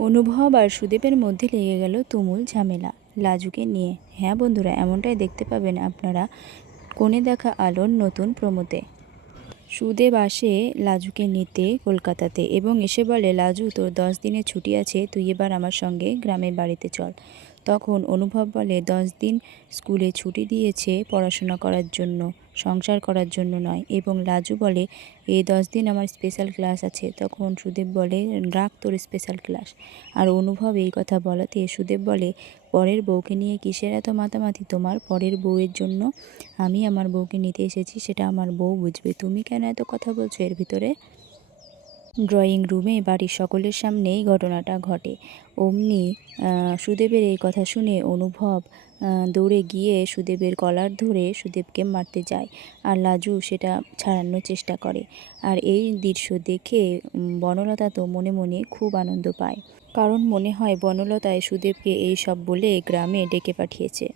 অনুভব আর সুদেবের মধ্যে লেগে গেল তুমুল ঝামেলা লাজুকে নিয়ে। হ্যাঁ বন্ধুরা, এমনটাই দেখতে পাবেন আপনারা কোণে দেখা আলোর নতুন প্রোমোতে। সুদেব আসে লাজুকে নিতে কলকাতাতে এবং এসে বলে, লাজু তোর 10 দিনের ছুটি আছে, তুই এবার আমার সঙ্গে গ্রামের বাড়িতে চল। তখন অনুভব বলে, 10 দিন স্কুলে ছুটি দিয়েছে পড়াশোনা করার জন্য, সংসার করার জন্য নয়। এবং লাজু বলে, এই 10 দিন আমার স্পেশাল ক্লাস আছে। তখন সুদেব বলে, রাখ তোর স্পেশাল ক্লাস। আর অনুভব এই কথা বলাতে সুদেব বলে, পরের বউকে নিয়ে কিসের এত মাতামাতি তোমার? পরের বউয়ের জন্য আমি আমার বউকে নিতে এসেছি, সেটা আমার বউ বুঝবে, তুমি কেন এত কথা বলছো এর ভিতরে? ড্রয়িং রুমে বাড়ির সকলের সামনেই ঘটনাটা ঘটে। অমনি সুদেবের এই কথা শুনে অনুভব দৌড়ে গিয়ে সুদেবের কলার ধরে সুদেবকে মারতে যায়, আর লাজু সেটা ছাড়ানোর চেষ্টা করে। আর এই দৃশ্য দেখে বনলতা তো মনে মনে খুব আনন্দ পায়, কারণ মনে হয় বনলতায় সুদেবকে এই সব বলে গ্রামে ডেকে পাঠিয়েছে।